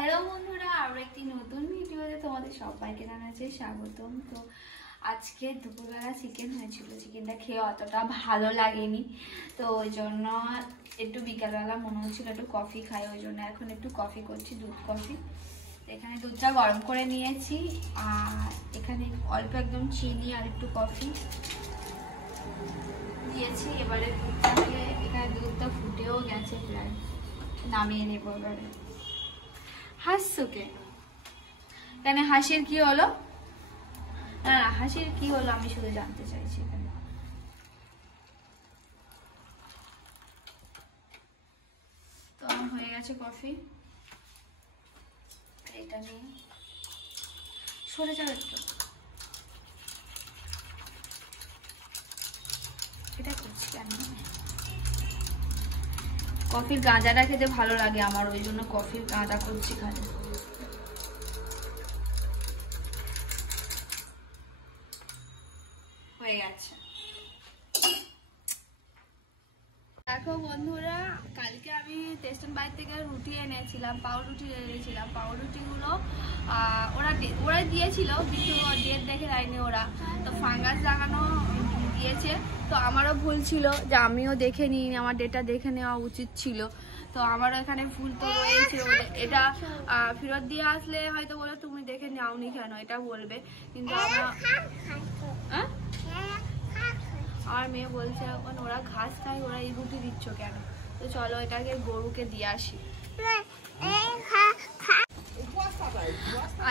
Hello বন্ধুরা, আরো একটি নতুন ভিডিওতে তোমাদের সবাইকে জানাচ্ছি স্বাগতম। তো আজকে দুপুরবেলা চিকেন হয়েছিল, চিকেনটা খেয়ে অতটা ভালো লাগেনি, তো ওই জন্য একটু বিকালবেলা মনে হচ্ছিল একটু কফি খাই, ওই জন্য এখন একটু কফি করছি, দুধ কফি। এখানে দুধটা গরম করে নিয়েছি আর এখানে অল্প একদম চিনি আর একটু কফি দিয়েছি। এবারে দুধটাকে, এখানে দুধটা ফুটেও গেছে প্রায়, নামিয়ে নেব এবারে। হাসছোকে কেন? হাসির কি হলো? না না, হাসির কি হলো আমি শুধু জানতে চাইছি। এখানে তো আমার হয়ে গেছে কফি। এটা নিয়ে সরে যাও একটু, এটা করছি কেন? কফির গাঁজাটা খেতে ভালো লাগে আমার, ওই জন্য কফির গাঁজা করছি খালি। হয়ে গেছে। দেখো বন্ধুরা, কালকে আমি স্টেশন বাইরে থেকে রুটি এনেছিলাম, পাউরুটি এনেছিলাম। পাউরুটিগুলো ওরা দিয়েছিল, কিন্তু ডেট দেখে দেয়নি ওরা, তো ফাঙ্গাস লাগানো দিয়েছে। তো আমারও ভুল ছিল যে আমিও দেখে নিইনি, আমার ডেটটা দেখে নেওয়া উচিত ছিল। তো আমারও এখানে ভুল তো রয়েছে। এটা ফেরত দিয়ে আসলে হয়তো বলে তুমি দেখে নাওনি কেন, এটা বলবে। কিন্তু আমার মেয়ে বলছে এখন ওরা ঘাস খায়, ওরা এই রুটি দিচ্ছ কেন? তো চলো এটাকে গরুকে দিয়ে আসি।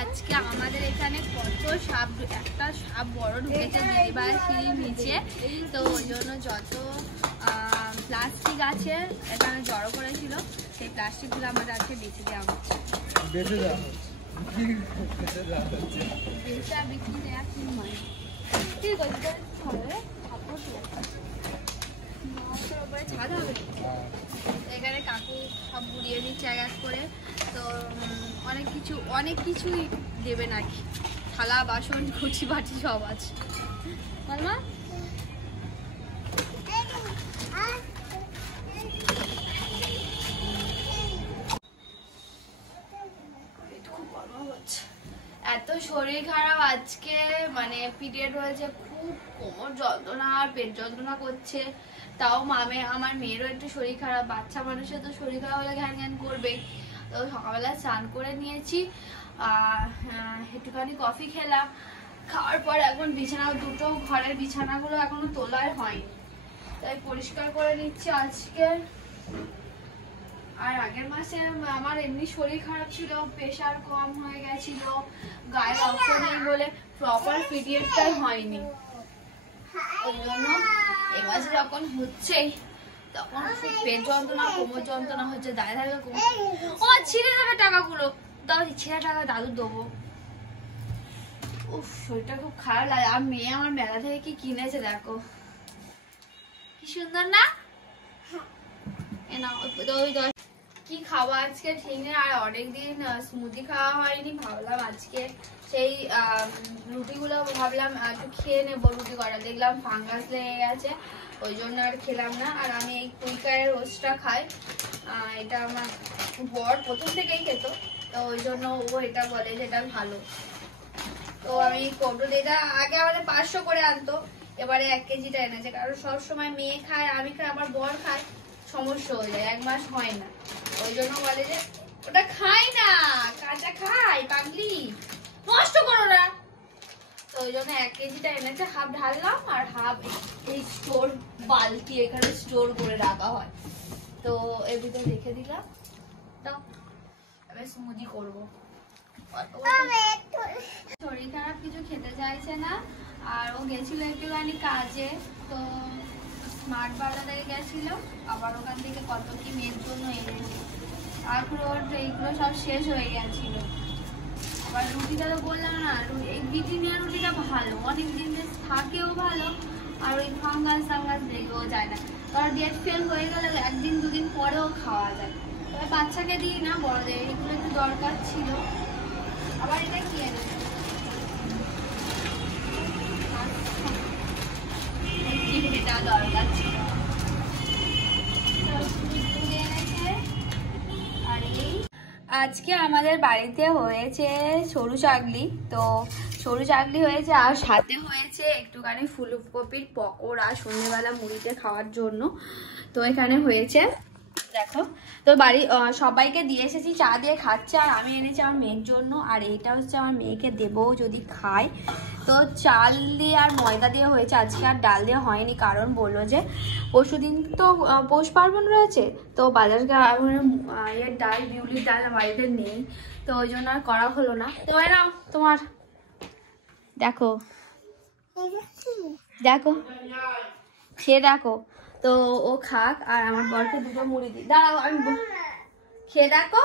আজকে আমাদের এখানে কত সাপ, একটা সাপ বড় ঢুকেছে দিদিবার সিঁড়ির নিচে, তো ওই জন্য যত প্লাস্টিক আছে এখানে জড়ো করেছিল, সেই প্লাস্টিকগুলো আমাদের আজকে বেঁচে দেওয়া হচ্ছে। বিক্রি দেওয়া কি হয়? ঠিক আছে, ছাদ হবে। এখানে কাকু সব বুড়িয়ে দিচ্ছে এক এক করে, তো অনেক কিছুই দেবে নাকি, থালা বাসন কুচি বাটি সব আছে। মালমা এত শরীর খারাপ আজকে, মানে পিরিয়ড হয়েছে, খুব কোমর যন্ত্রণা আর পেট যন্ত্রণা করছে। তাও আমার মেয়েরও একটু শরীর খারাপ, বাচ্চা মানুষের তো শরীর খারাপ হলে ঘ্যান ঘ্যান করবে। তো সকালবেলা স্নান করে নিয়েছি আর একটুখানি কফি খেলাম। খাওয়ার পর এখন দুটো ঘরের বিছানাগুলো এখনো তোলার হয়নি, তাই পরিষ্কার করে নিচ্ছি আজকে। আর আগের মাসে আমার এমনি শরীর খারাপ ছিল, প্রেশার কম হয়ে গেছিল, গায়ে রক্ত নেই বলে প্রপার পিরিয়ডটাই হয়নি। ওই জন্য এই মাসে যখন হচ্ছেই তখন খুব পেট যন্ত্রণা, কোমর যন্ত্রণা হচ্ছে, দাঁড়িয়ে দাঁড়িয়ে কোমর। ও ছিঁড়ে যাবে টাকাগুলো, দাও ছেঁড়া টাকা দাদু দেবো। উফ, শরীরটা খুব খারাপ লাগে। আর মেয়ে আমার মেলা থেকে কি কিনেছে দেখো, কি সুন্দর না? কি খাওয়া আজকে ঠিক নেই, আর অনেকদিন স্মুদি খাওয়া হয়নি। ভাবলাম আজকে সেই রুটিগুলো ভাবলাম একটু খেয়ে নেবো, রুটি করা দেখলাম ফাঙ্গাস লেগে গেছে, ওই জন্য আর খেলাম না। আর আমি এই কুইকারের রোস্টটা খাই, এটা আমার বর প্রথম থেকেই খেত, তো ওই জন্য ও এটা বলে যে এটা ভালো। তো আমি কৌটো, এটা আগে আমাদের 500 করে আনতো, এবারে 1 কেজিটা এনেছে, কারণ সবসময় মেয়ে খায়, আমি খাই, আমার বর খায়, সমস্যা হয়ে যায়, 1 মাস হয় না। ওই জন্য বলে যে ওটা খাই না, কাঁচা খাই, পাগলি, নষ্ট করো না। তো ওই জন্য 1 কেজিটা এনেছে, হাফ ঢাললাম আর হাফ এই স্টোর বালতি এখানে স্টোর করে রাখা হয়, তো এর ভিতরে রেখে দিলাম। তো এবার স্মুদি করবো। শরীর খারাপ, কিছু খেতে চাইছে না, আর ও গেছিল একটুখানি কাজে, তো স্মার্ট বাজারে গেছিল, আবার ওখান থেকে কত কি মেয়ের জন্য এনেছে, তারপরে ওর এইগুলো সব শেষ হয়ে গেছিল। আবার রুটিটা তো বললাম না, এই ব্রিটানিয়া রুটিটা ভালো, অনেক দিন থাকেও ভালো, আর ওই ফাঙ্গাস দেখেও যায় না। কারণ ডেট ফেল হয়ে গেলে 1 দিন 2 দিন পরেও খাওয়া যায়। তবে বাচ্চাকে দিই না, বড়দের এগুলো একটু দরকার ছিল। আবার এটা কি এনেছে, এটা দরকার ছিল। আজকে আমাদের বাড়িতে হয়েছে সরু চাগলি, তো সরু চাগলি হয়েছে আর সাথে হয়েছে একটুখানি ফুলকপির পকোড়া সন্ধ্যেবেলা মুড়িতে খাওয়ার জন্য। তো এখানে হয়েছে দেখো, তো বাড়ি সবাইকে দিয়ে এসেছি, চা দিয়ে খাচ্ছে, আর আমি এনেছি আমার মেয়ের জন্য, আর এইটা হচ্ছে আমার মেয়েকে দেবো যদি খায়। তো চাল দিয়ে আর ময়দা দিয়ে হয়েছে আজকে, আর ডাল দিয়ে হয়নি, কারণ বললো যে পরশুদিন তো পৌষ পার্বণ রয়েছে, তো বাজার এর ডাল বিউলির ডাল বাড়িতে নেই, তো ওই জন্য আর করা হলো না। তো নাও তোমার, দেখো দেখো খেয়ে দেখো। তো ও খাক আর আমার বরকে দুটো মুড়ি দিই, দাঁড়াও আমি খেয়ে দেখো।